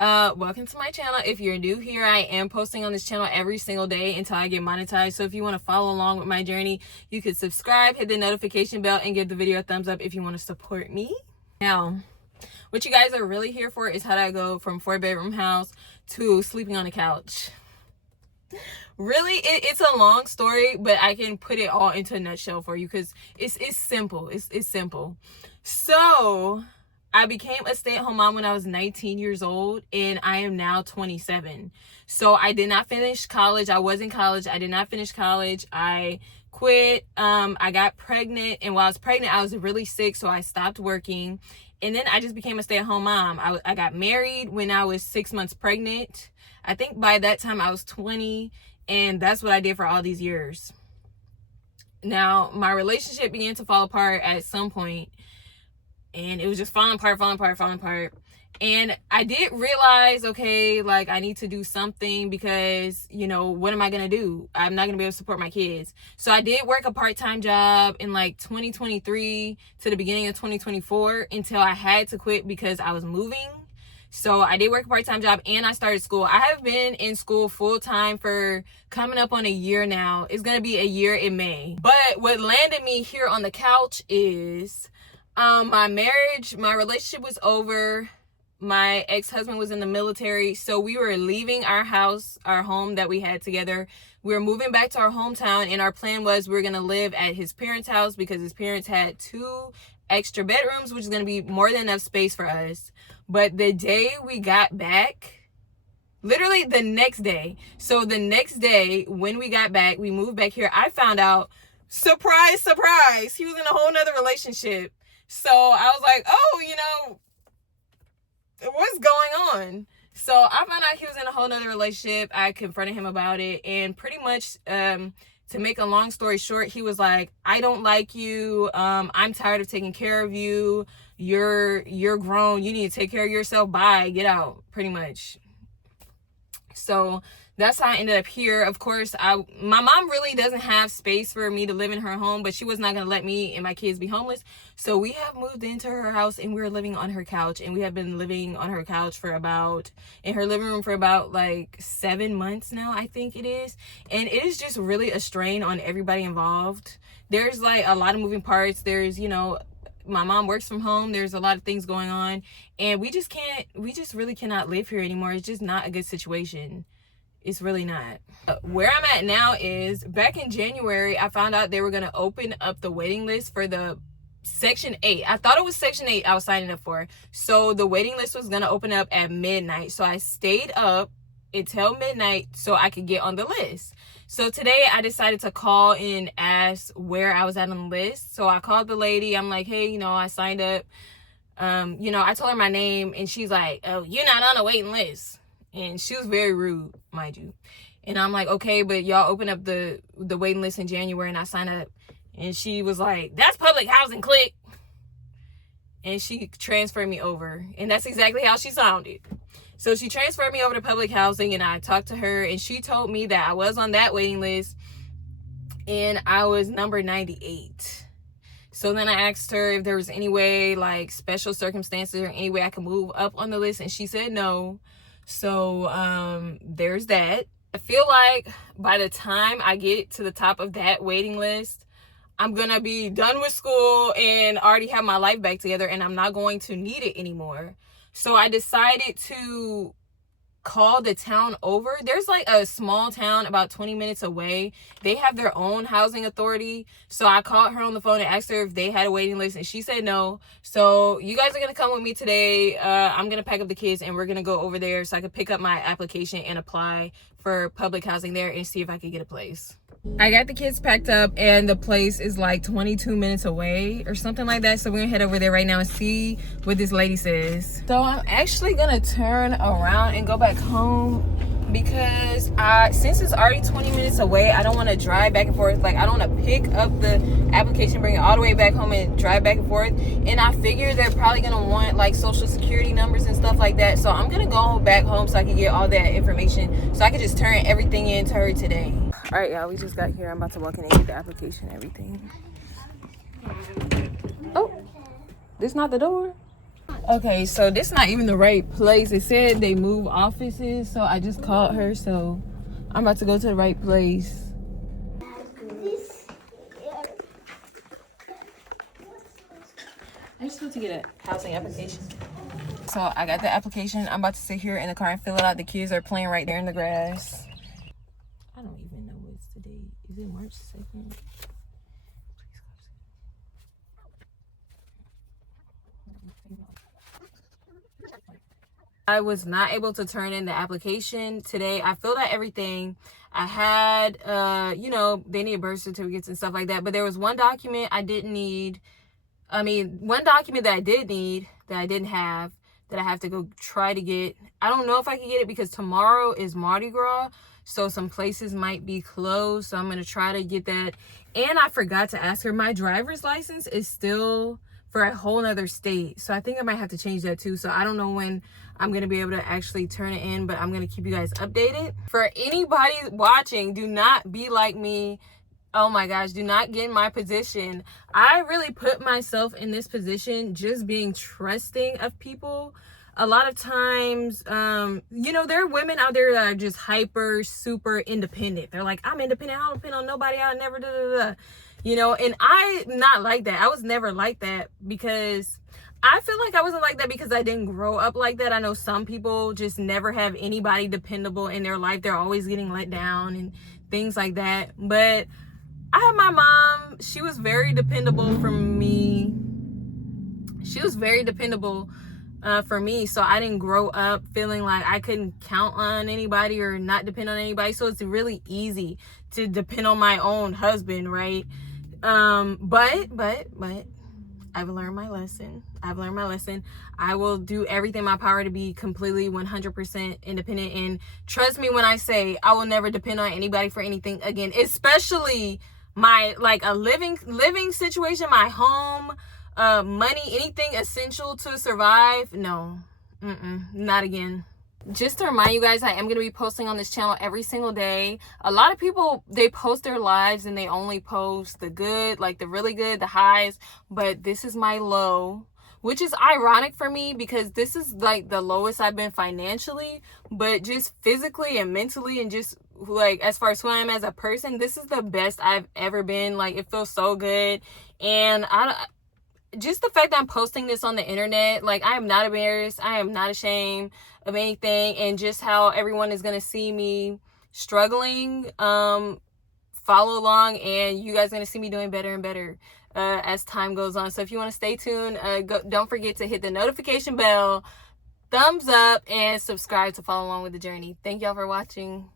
Welcome to my channel. If you're new here, I am posting on this channel every single day until I get monetized. So if you want to follow along with my journey, you could subscribe, hit the notification bell, and give the video a thumbs up if you want to support me. Now, what you guys are really here for is how do I go from 4-bedroom house to sleeping on the couch. Really, it's a long story, but I can put it all into a nutshell for you because it's simple. It's simple. So I became a stay-at-home mom when I was 19 years old, and I am now 27. So I did not finish college. I was in college. I did not finish college. I quit. I got pregnant, and while I was pregnant, I was really sick, so I stopped working. And then I just became a stay-at-home mom. I got married when I was 6 months pregnant. I think by that time I was 20, and that's what I did for all these years. Now, my relationship began to fall apart at some point, and it was just falling apart. And I did realize, okay, like I need to do something because, you know, what am I going to do? I'm not going to be able to support my kids. So I did work a part-time job in like 2023 to the beginning of 2024 until I had to quit because I was moving. So I did work a part-time job and I started school. I have been in school full-time for coming up on a year now. It's going to be a year in May. But what landed me here on the couch is my relationship was over. My ex-husband was in the military. So we were leaving our house, our home that we had together. We were moving back to our hometown, and our plan was we were going to live at his parents' house because his parents had 2 extra bedrooms, which is going to be more than enough space for us. But the day we got back, literally the next day, so the next day when we got back, we moved back here, I found out, surprise, he was in a whole nother relationship. So I was like, oh, you know, what's going on? So I found out he was in a whole nother relationship. I confronted him about it, and pretty much, to make a long story short, he was like, I don't like you. I'm tired of taking care of you. You're grown. You need to take care of yourself. Bye. Get out. Pretty much. So that's how I ended up here. Of course, my mom really doesn't have space for me to live in her home, but she was not going to let me and my kids be homeless. So we have moved into her house, and we're living on her couch, and we have been living on her couch in her living room for about like 7 months now, I think it is. And it is just really a strain on everybody involved. There's like a lot of moving parts. There's, you know, my mom works from home. There's a lot of things going on, and we just really cannot live here anymore. It's just not a good situation. It's really not. Where I'm at now is, back in January, I found out they were going to open up the waiting list for the Section 8. I thought it was Section 8 I was signing up for. So the waiting list was going to open up at midnight. So I stayed up until midnight so I could get on the list. So today I decided to call and ask where I was at on the list. So I called the lady. I'm like, hey, you know, I signed up. You know, I told her my name, and she's like, oh, you're not on a waiting list. And she was very rude, mind you. And I'm like, okay, but y'all open up the waiting list in January, and I signed up. And she was like, that's public housing, click. And she transferred me over. And that's exactly how she sounded. So she transferred me over to public housing, and I talked to her, and she told me that I was on that waiting list, and I was number 98. So then I asked her if there was any way, like special circumstances or any way I could move up on the list, and she said no. So there's that. I feel like by the time I get to the top of that waiting list, I'm gonna be done with school and already have my life back together, and I'm not going to need it anymore. So I decided to call the town over. There's like a small town about 20 minutes away. They have their own housing authority. So I called her on the phone and asked her if they had a waiting list, and she said no. So you guys are going to come with me today. I'm going to pack up the kids, and we're going to go over there so I can pick up my application and apply for public housing there and see if I can get a place. I got the kids packed up, and the place is like 22 minutes away or something like that. So we're gonna head over there right now and see what this lady says. So I'm actually gonna turn around and go back home because since it's already 20 minutes away, I don't want to drive back and forth. Like, I don't want to pick up the application, bring it all the way back home, and drive back and forth. And I figure they're probably gonna want like social security numbers and stuff like that. So I'm gonna go back home so I can get all that information, so I can just turn everything in to her today. All right, y'all, we just got here. I'm about to walk in and get the application and everything. Oh, this not the door? Okay, so this not even the right place. It said they move offices, so I just called her, so I'm about to go to the right place. I just want to get a housing application. So I got the application. I'm about to sit here in the car and fill it out. The kids are playing right there in the grass. I don't even know what's today. Is it March 2nd? I was not able to turn in the application today. I filled out everything. I had, you know, they need birth certificates and stuff like that. But there was one document I didn't need. I mean, one document that I did need that I didn't have that I have to go try to get. I don't know if I can get it because tomorrow is Mardi Gras. So some places might be closed. So I'm going to try to get that. And I forgot to ask her, my driver's license is still for a whole nother state. So I think I might have to change that too. So I don't know when I'm going to be able to actually turn it in, but I'm going to keep you guys updated. For anybody watching, do not be like me. Oh my gosh, do not get in my position. I really put myself in this position just being trusting of people. A lot of times, you know, there are women out there that are just hyper, super independent. They're like, I'm independent. I don't depend on nobody. I'll never da. You know, and I'm not like that. I was never like that because I feel like I wasn't like that because I didn't grow up like that. I know some people just never have anybody dependable in their life. They're always getting let down and things like that. But I have my mom. She was very dependable for me. She was very dependable for me. So I didn't grow up feeling like I couldn't count on anybody or not depend on anybody. So it's really easy to depend on my own husband, right? But I've learned my lesson. I will do everything in my power to be completely 100% independent. And trust me when I say I will never depend on anybody for anything again, especially my, like, a living situation, my home, money, anything essential to survive. No, not again. Just to remind you guys, I am going to be posting on this channel every single day. A lot of people, they post their lives and they only post the good, like the really good, the highs. But this is my low, which is ironic for me because this is like the lowest I've been financially. But just physically and mentally and just like as far as who I am as a person, this is the best I've ever been. Like, it feels so good. And just the fact that I'm posting this on the internet, like, I am not embarrassed. I am not ashamed of anything. And just how everyone is going to see me struggling, follow along, and you guys are going to see me doing better and better as time goes on. So if you want to stay tuned, don't forget to hit the notification bell, thumbs up, and subscribe to follow along with the journey. Thank y'all for watching.